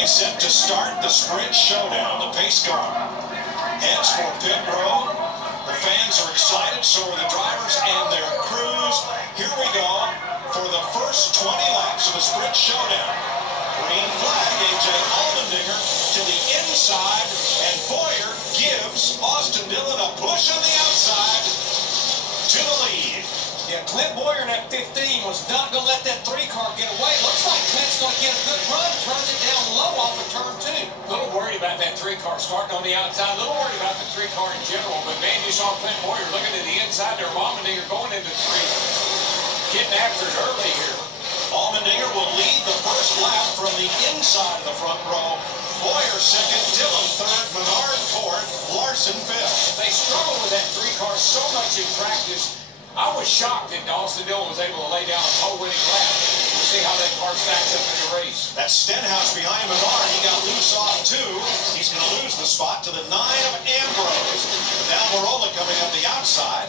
they set to start the sprint showdown. The pace car heads for pit road. The fans are excited, so are the drivers and their crews. Here we go for the first 20 laps of the sprint showdown. Green flag, A.J. Allmendinger to the inside, and Boyer gives Austin Dillon a push on the outside to the lead. Yeah, Clint Boyer in that 15 was not going to let that 3-car get away. Looks like Clint's going to get a good run. Turns it down low off of turn 2. A little worried about that 3-car starting on the outside. A little worried about the 3-car in general. But, man, you saw Clint Boyer looking to the inside there. Allmendinger going into 3. Getting after it early here. Allmendinger will lead the first lap from the inside of the front row. Boyer second, Dillon third, Menard fourth, Larson fifth. They struggled with that 3-car so much in practice. I was shocked that Austin Dillon was able to lay down a pole-winning lap. We'll see how that car stacks up in the race. That's Stenhouse behind Menard. He got loose off two. He's going to lose the spot to the 9 of Ambrose. Almirola coming up the outside.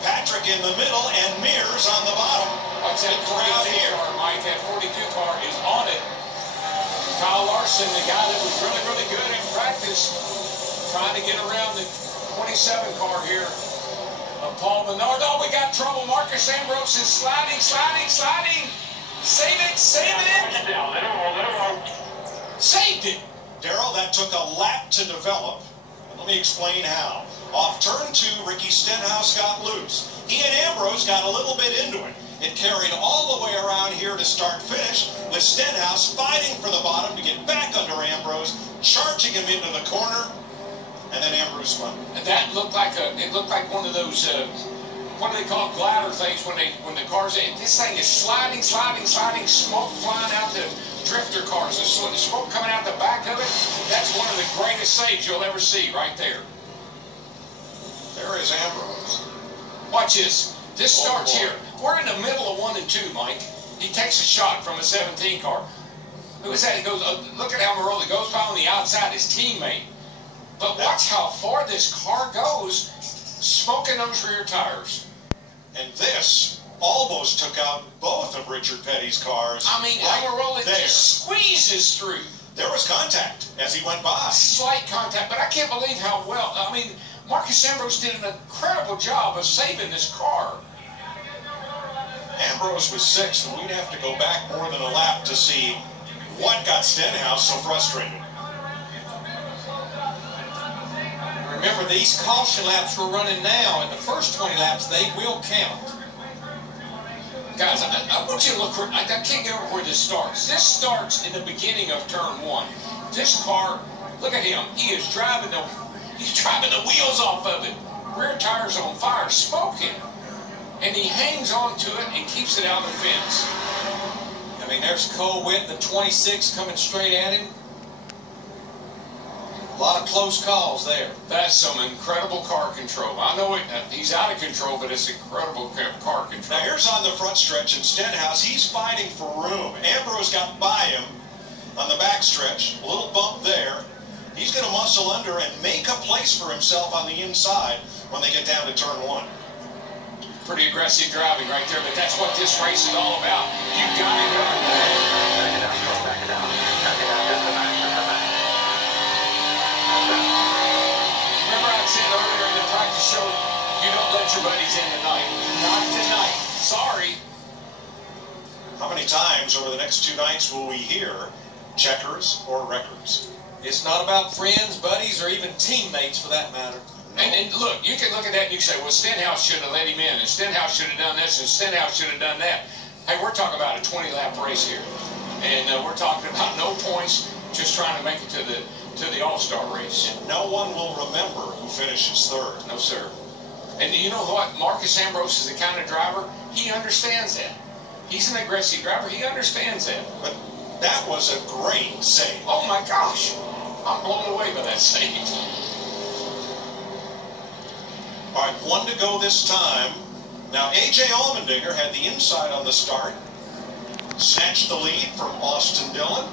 Patrick in the middle and Mears on the bottom. What's that 42 car, Mike? That 42 car is on it. Kyle Larson, the guy that was really, really good in practice, trying to get around the 27 car here. Paul Menard. Oh, we got trouble. Marcus Ambrose is sliding. Save it. Saved it. Darrell, that took a lap to develop. Let me explain how. Off turn 2, Ricky Stenhouse got loose. He and Ambrose got a little bit into it. It carried all the way around here to start-finish, with Stenhouse fighting for the bottom to get back under Ambrose, charging him into the corner. And then Ambrose spun. That looked like one of those what do they call it, glider things when the cars. This thing is sliding, smoke flying out the drifter cars. The smoke coming out the back of it. That's one of the greatest saves you'll ever see right there. There is Ambrose. Watch this. This starts here. We're in the middle of 1 and 2, Mike. He takes a shot from a 17 car. Who is that? He goes. Look at Almirola. He goes by on the outside. His teammate. But watch how far this car goes, smoking those rear tires. And this almost took out both of Richard Petty's cars. I mean, Almirola just squeezes through. There was contact as he went by. Slight contact, but I can't believe how well. I mean, Marcus Ambrose did an incredible job of saving this car. Ambrose was 6th, and we'd have to go back more than a lap to see what got Stenhouse so frustrated. Remember, these caution laps we're running now, in the first 20 laps, they will count. Guys, I want you to look, I can't get over where this starts. This starts in the beginning of turn 1. This car, look at him. He is driving the wheels off of it. Rear tires on fire, smoking. And he hangs on to it and keeps it out of the fence. I mean, there's Cole Witt, the 26 coming straight at him. A lot of close calls there. That's some incredible car control. I know he's out of control, but it's incredible car control. Now here's on the front stretch in Stenhouse. He's fighting for room. Ambrose got by him on the back stretch. A little bump there. He's going to muscle under and make a place for himself on the inside when they get down to turn 1. Pretty aggressive driving right there, but that's what this race is all about. You got it done. Back it down. Remember I said earlier in the practice show, you don't let your buddies in tonight. Not tonight. Sorry. How many times over the next 2 nights will we hear checkers or wreckers? It's not about friends, buddies, or even teammates for that matter. And look, you can look at that and you can say, well, Stenhouse should have let him in, and Stenhouse should have done this, and Stenhouse should have done that. Hey, we're talking about a 20-lap race here. And we're talking about no points, just trying to make it to the All-Star race. And no one will remember who finishes 3rd. No, sir. And you know what? Marcus Ambrose is the kind of driver, he understands that. He's an aggressive driver. He understands that. But that was a great save. Oh, my gosh. I'm blown away by that save. All right, 1 to go this time. Now, A.J. Allmendinger had the inside on the start. Snatched the lead from Austin Dillon.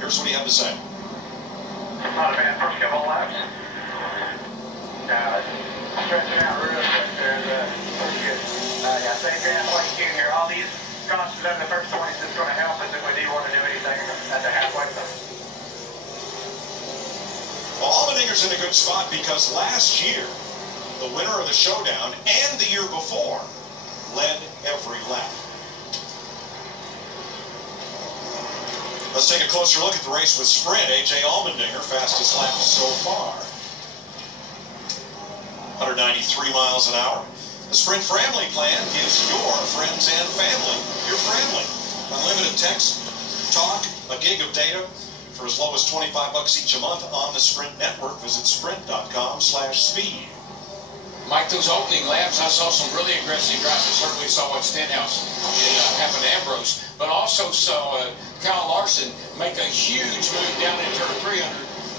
Here's what he had to say. Not a bad first couple of laps. Stretching out real quick there is pretty good. Yeah, same gas like you here. All these constants in the first 20 is going to help us if we do want to do anything at the halfway point. Junior's in a good spot because last year, the winner of the Showdown and the year before led every lap. Let's take a closer look at the race with Sprint. A.J. Allmendinger, fastest lap so far. 193 miles an hour. The Sprint Family Plan gives your friends and family your family unlimited text, talk, a gig of data for as low as $25 each a month on the Sprint network. Visit sprint.com/speed. Mike, those opening laps, I saw some really aggressive drivers. Certainly saw what Stenhouse happened to Ambrose, but also saw Kyle Larson make a huge move down into turn 300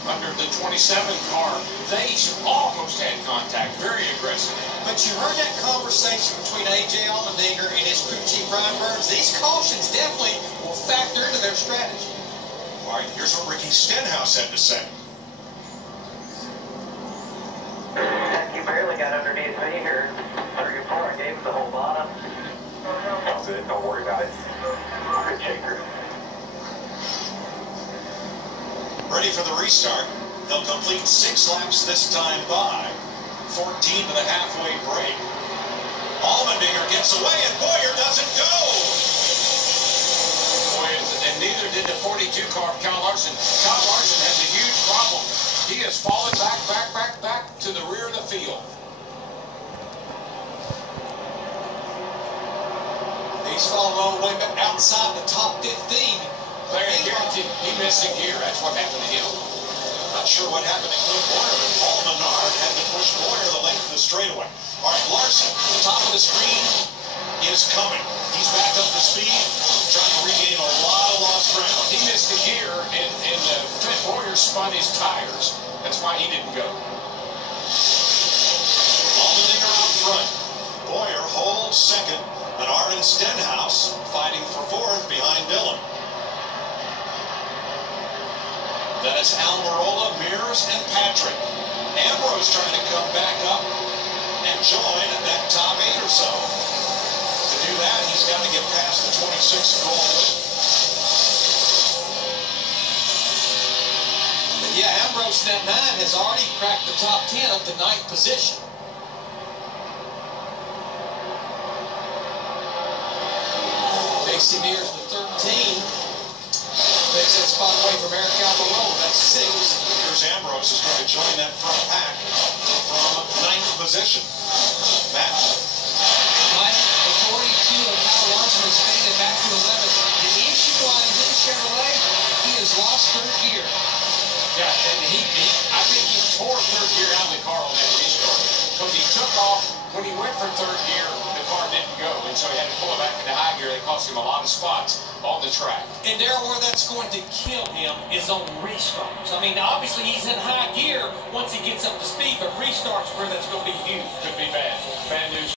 under the 27 car. They almost had contact, very aggressive. But you heard that conversation between A.J. Allmendinger and his crew chief Brian Burns. These cautions definitely will factor into their strategy. All right, here's what Ricky Stenhouse had to say. You barely got underneath me here. 34, I gave him the whole bottom. All good, don't worry about it. Good shaker. Ready for the restart. They'll complete 6 laps this time by 14 to the halfway break. Allmendinger gets away and Boyer doesn't go. And neither did the 42 car of Kyle Larson. Kyle Larson has a huge problem. He has fallen back to the rear of the field. He's fallen all the way back outside the top 15. Larry guaranteed he missed a gear. That's what happened to him. Not sure what happened to Cliff Boyer, but Paul Menard had to push Boyer the length of the straightaway. All right, Larson, top of the screen, is coming. He's back up to speed, trying to regain a lot of lost ground. He missed a gear, and Cliff Boyer spun his tires. That's why he didn't go. Allmendinger out front. Boyer holds second. Menard and Stenhouse fighting for fourth behind Dillon. Then it's Almirola, Mears, and Patrick. Ambrose trying to come back up and join that top 8 or so. To do that, he's got to get past the 26 goal. But yeah, Ambrose in that 9 has already cracked the top 10 up to 9th position. J.C. Mears with 13. Takes that spot away from Eric Almirola. That's 6. Here's Ambrose is going to join that front pack from 9th position. Matt. Mike, the 42 of Kyle Larson expanded back to 11th. The issue lies in Chevrolet. He has lost third gear. Yeah, and I think he tore third gear out of the car on that restart. Because he took off, when he went for third gear, the car didn't go. And so he had to pull it back into high gear. That cost him a lot of spots on the track. And there, where that's going to kill him is on restarts. I mean, obviously he's in high gear once he gets up to speed, but restarts where that's going to be huge. Could be bad. Bad news.